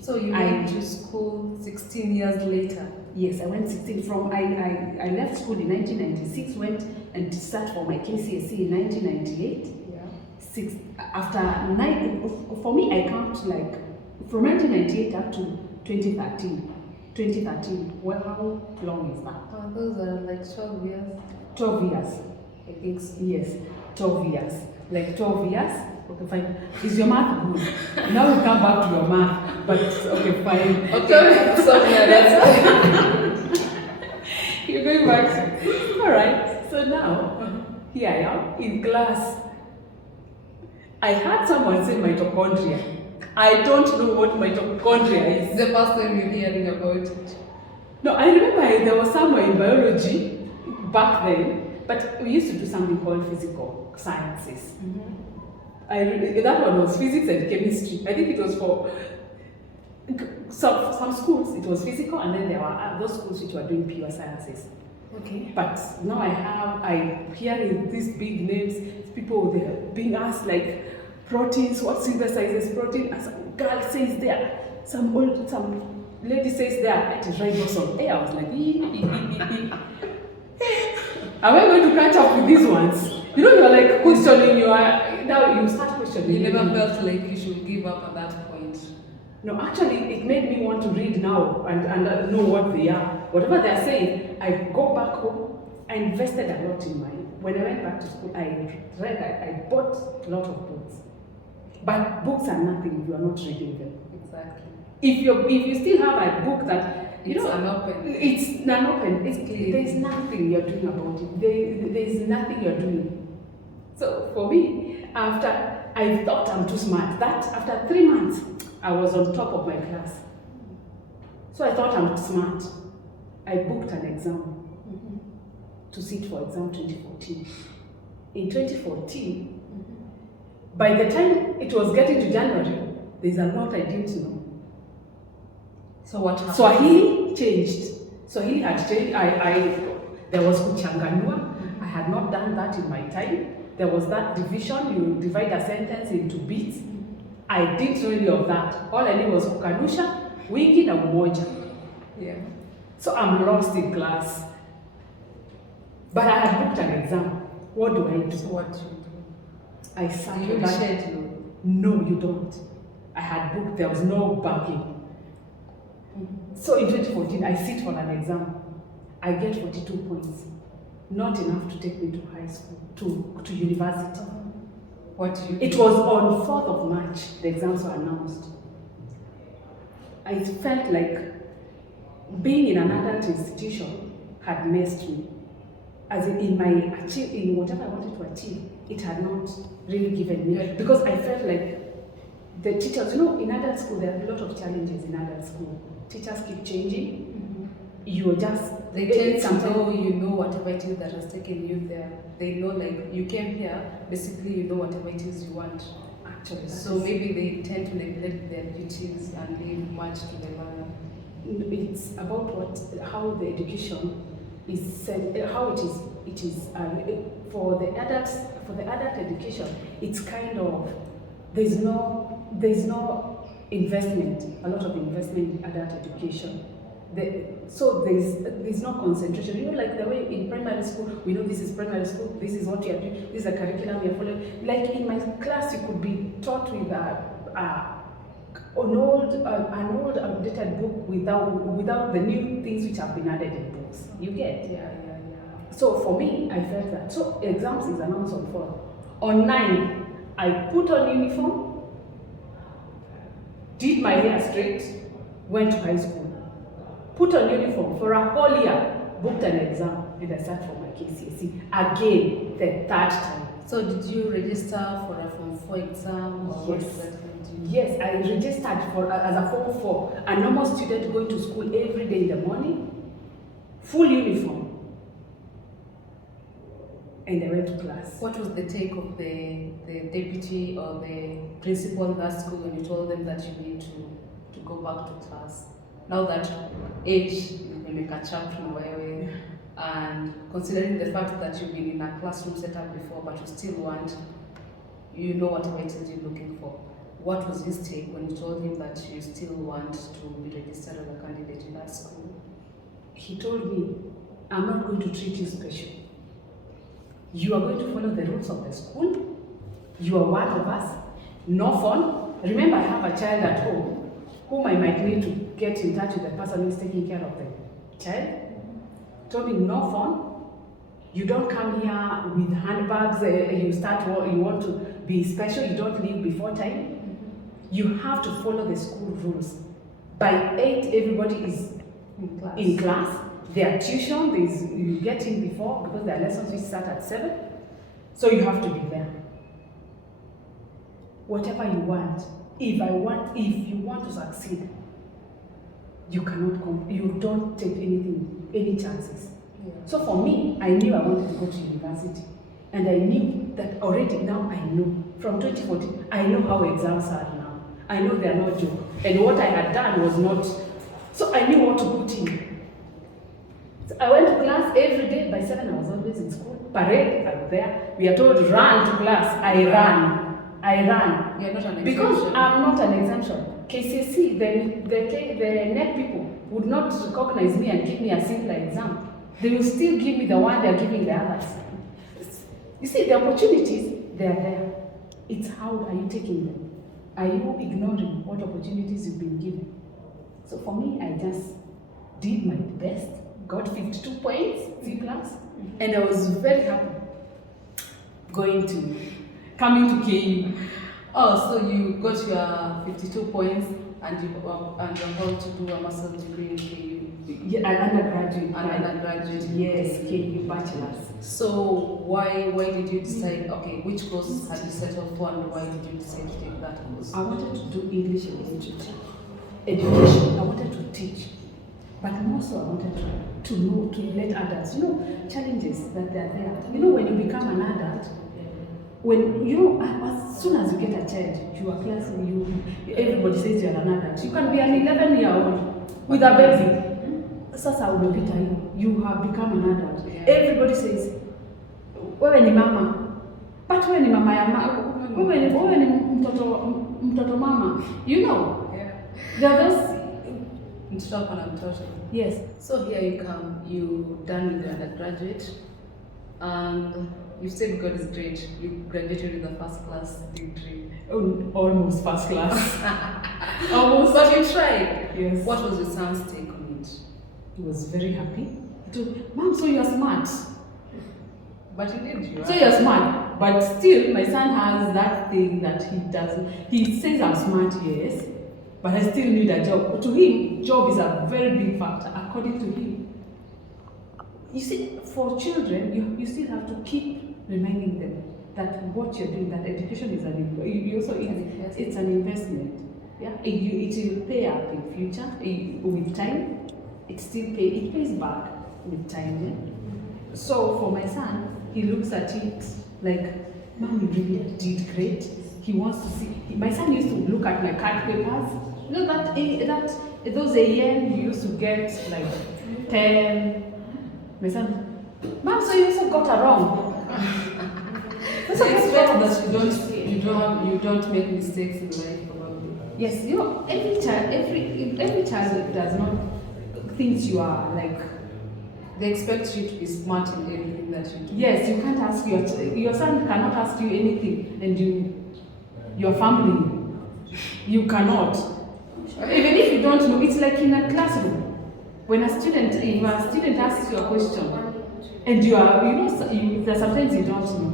So you went to school 16 years later? Yes, I went 16 from, I left school in 1996, went and started for my KCSE in 1998. Yeah. After 9, for me I count like from 1998 up to 2013. 2013, well, how long is that? Oh, those are like 12 years. 12 years. I think so. Yes, 12 years. Like 12 years. Okay, fine. Is your math good? Now we come back to your math, but okay, fine. Okay, so yeah, that's You're going back. All right. So now, here I am in class. I heard someone say mitochondria. I don't know what mitochondria is. the first time you're hearing about it. No, I remember there was somewhere in biology back then, but we used to do something called physical sciences. That one was physics and chemistry. I think it was for some schools, it was physical, and then there were those schools which were doing pure sciences. Okay. But now I'm hearing these big names, people they're being asked like proteins, what synthesizes protein, and some girl says there, some lady says there, it is ribosome. Hey, I was like, am I going to catch up with these ones? You know, you're like questioning, now you start questioning. You never felt like you should give up at that point? No, actually, it made me want to read now and know what they are. Whatever they're saying, I go back home. I invested a lot in when I went back to school, I bought a lot of books. But books are nothing if you are not reading them. Exactly. If you still have a book that, it's unopened. It's unopened. There's nothing you're doing about it. There's nothing you're doing. So for me, after I thought I'm too smart, that after 3 months, I was on top of my class. So I thought I'm smart. I booked an exam to sit for exam 2014. In 2014, by the time it was getting to January, there's a lot I didn't know. So what happened? Swahili changed. Swahili had changed. There was Kuchanganua. I had not done that in my time. There was that division, you divide a sentence into bits. I didn't know any of that. All I knew was kukanusha, wingi na umoja. Yeah. So I'm lost in class. But I had booked an exam. What do I do? So what do you do? I sat Do you schedule? No, you don't. I had booked, there was no backing. So in 2014, I sit for an exam. I get 42 points. Not enough to take me to high school, to university. What do you do? It was on 4th of March, the exams were announced. I felt like being in an adult institution had messed me. As in whatever I wanted to achieve, it had not really given me. Because I felt like the teachers, in adult school, there are a lot of challenges in adult school. Teachers keep changing. They tend to know whatever it is that has taken you there. They know like you came here, basically you know whatever it is you want. Actually. So maybe they tend to neglect their duties and leave much to the learner. It's about how the education is said, how it is for the adult education. It's kind of there's no investment, a lot of investment in adult education. So there's no concentration. Like the way in primary school, we know this is primary school, this is what you are doing, this is a curriculum you're following. Like in my class, you could be taught with an old outdated book without the new things which have been added in books. You get? Yeah. So for me, I felt that. So exams is announced on 4th. On 9th, I put on uniform, did my hair straight, went to high school. Put on uniform for a whole year, booked an exam, and I sat for my KCSE again, the 3rd time. So did you register for a Form 4 exam? Or Yes. Yes, I registered as a Form 4, a normal student going to school every day in the morning, full uniform. And I went to class. What was the take of the deputy or the principal of that school when you told them that you need to go back to class? Now that age will catch up to where and considering the fact that you've been in a classroom setup before, but you still want, whatever it is you're looking for. what was his take when you told him that you still want to be registered as a candidate in that school? He told me, I'm not going to treat you special. You are going to follow the rules of the school. You are one of us. No phone. Remember, I have a child at home whom I might need to get in touch with the person who is taking care of the child. Told me, no phone. You don't come here with handbags. You want to be special. You don't leave before time. You have to follow the school rules. By 8, everybody is in class. Their tuition, you get in before because their lessons will start at 7. So you have to be there. Whatever you want. If you want to succeed, you cannot come. You don't take any chances. Yeah. So for me, I knew I wanted to go to university. And I knew that already now I know. From 2014, I know how exams are now. I know they are not joke. And what I had done was not. So I knew what to put in. So I went to class every day. By 7, I was always in school. Parade, I was there. We are told run to class. I ran. You're not an exemption. Because I'm not an exemption. KCSE, the NET people would not recognize me and give me a simpler exam. They will still give me the one they are giving the others. You see, the opportunities, they are there. It's how are you taking them? Are you ignoring what opportunities you've been given? So for me, I just did my best, got 52 points, C+, and I was very happy coming to KU. Oh, so you got your 52 points and you're about to do a master's degree in KU. Yeah, an undergraduate. An undergraduate. Yes, KU bachelor's. So why did you decide, okay, which course had you settled for and why did you decide to take that course? I wanted to do English and literature. Education, I wanted to teach. But also I wanted to know, to let adults, challenges that they are there. When you become an adult, as soon as you get a child, you are class, everybody says you are an adult. You can be an 11-year-old with a baby. Sasa umepita hiyo, you have become an adult. Everybody says, wewe ni mama. But wewe ni mama ya wewe ni mtoto mama. There are those. Yes. So here you come, you done with your undergraduate, and you said God is great. You graduated with a first class degree. Almost first class. Almost. But you tried. Yes. What was your son's take on it? He was very happy. He told, Mom, so you're smart. But he did, you So you're smart. But still, my son has that thing that he doesn't. He says I'm smart, yes, but I still need a job. To him, job is a very big factor, according to him. You see, for children, you still have to keep reminding them that what you're doing, that education is it's an investment. Yeah, it will pay up in future with time. It pays back with time. Yeah? So for my son, he looks at it like, Mom, you really did great. He wants to see. My son used to look at my card papers. That those AN you used to get like 10. My son, Mom, so you also got a wrong. So expect that you don't make mistakes in life, probably. Yes, every child does not think you are like. They expect you to be smart in everything that you do. Yes, you can't ask your son cannot ask you anything, and your family, you cannot. Even if you don't know, it's like in a classroom. When a student asks you a question, and sometimes you don't know.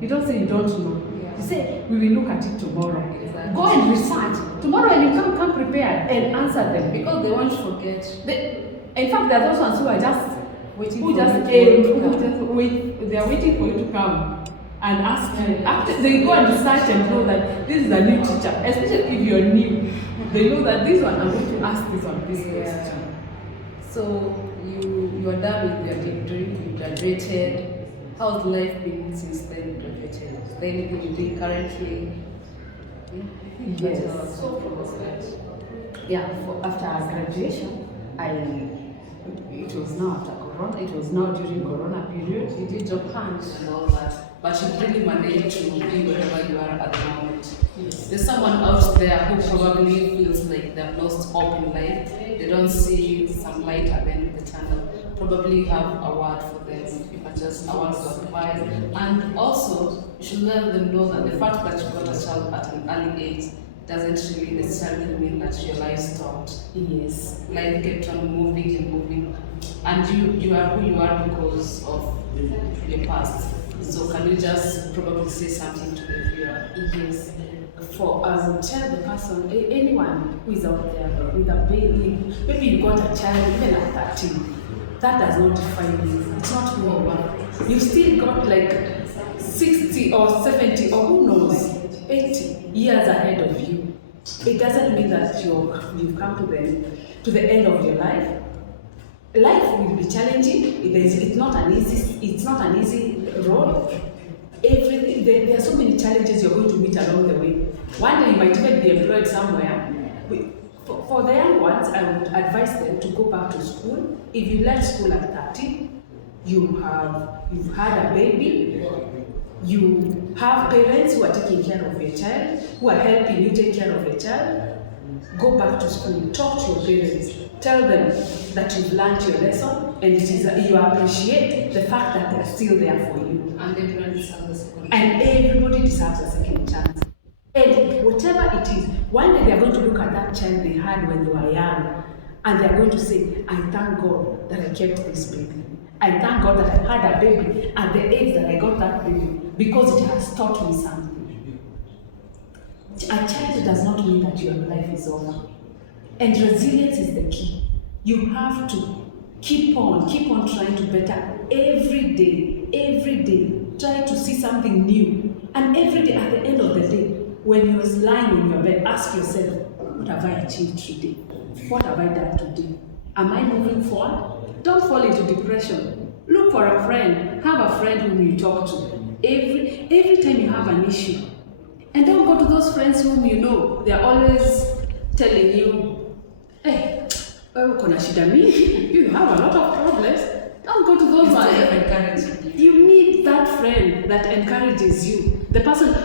You don't say you don't know. Yeah. You say, we will look at it tomorrow. Exactly. Go and research. Tomorrow and you come prepared and answer them. Because they won't forget. In fact, there are those ones who are just waiting they are waiting for you to come and ask you. After they go and research and know that this is a new teacher, especially if you're new, they know that this one I'm going to ask this one this question. So you are done with your degree, you graduated. How's life been since then you graduated? Is there anything you do currently? Yes. After our graduation, it was now after Corona. It was now during Corona period. You did job hunt and all that, but you really managed to be wherever you are at the moment. Yes. there's someone out there who probably feels like they've lost hope in life. They don't see some light at the end of the tunnel. Probably you have a word for them. You can just a word of advice. And also, you should let them know that the fact that you got a child at an early age doesn't really necessarily mean that your life stopped. Yes. Life kept on moving and moving. And you are who you are because of your past. So can you just probably say something to the viewer? Yes. For tell the person, anyone who is out there with a baby, maybe you got a child even at 13, that does not define you. It's not who you are. You still got like 60 or 70 or who knows, 80 years ahead of you. It doesn't mean that you've come to the end of your life. Life will be challenging. It's not an easy road. Everything there are so many challenges you're going to meet along the way. One day you might even be employed somewhere. For the young ones, I would advise them to go back to school. If you left school at 30, you've had a baby, you have parents who are taking care of your child, who are helping you take care of your child. Go back to school, talk to your parents, tell them that you've learned your lesson and you appreciate the fact that they're still there for you. And everyone deserves a second chance. And everybody deserves a second chance. And whatever it is, one day they're going to look at that child they had when they were young, and they're going to say, I thank God that I kept this baby. I thank God that I had a baby at the age that I got that baby, because it has taught me something. A child does not mean that your life is over. And resilience is the key. You have to keep on trying to better every day. Try to see something new. And every day, at the end of the day, when you're lying on your bed, ask yourself, what have I achieved today? What have I done today? Am I moving forward? Don't fall into depression. Look for a friend. Have a friend whom you talk to. Every time you have an issue. And don't go to those friends whom you know, they're always telling you, hey, uko na shida mingi, you have a lot of problems. Don't go to those ones. You need that friend that encourages you. The person,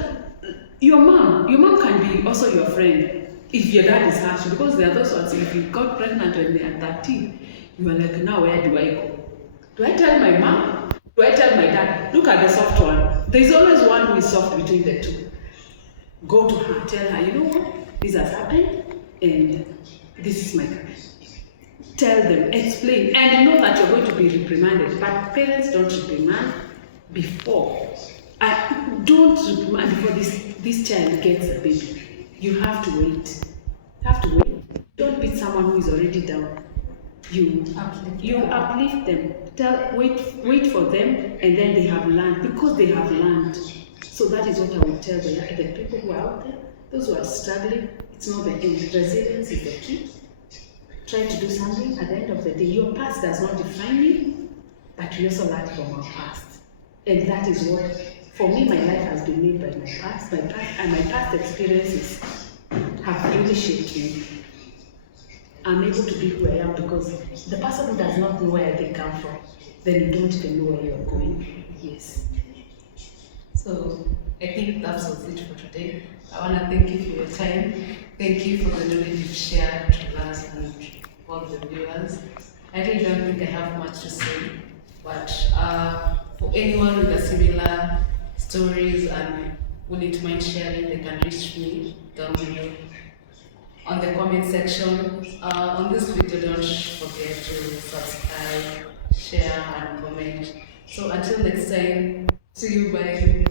your mom can be also your friend if your dad is harsh, because there are those ones, if you got pregnant when they are 13, you are like, now where do I go? Do I tell my mom? Do I tell my dad? Look at the soft one. There's always one who is soft between the two. Go to her, tell her, you know what, this has happened, and this is my career. Tell them, explain, and know that you're going to be reprimanded. But parents don't reprimand before. Don't reprimand before this child gets a baby. You have to wait. Don't beat someone who is already down. You uplift them. Wait for them, and then they have learned, because they have learned. So that is what I would tell the people who are out there, those who are struggling. It's not the end. Resilience is the key. Try to do something. At the end of the day, your past does not define you, but we also learn from our past. And that is what, for me, my life has been made by my past. My past experiences have really shaped me. I'm able to be who I am because the person who does not know where they come from, then you don't even know where you're going. Yes. So I think that was it for today. I want to thank you for your time. Thank you for the knowledge you've shared to us and all the viewers. I really don't think I have much to say, but for anyone with a similar stories and wouldn't mind sharing, they can reach me down below on the comment section. On this video, don't forget to subscribe, share, and comment. So until next time, see you, bye.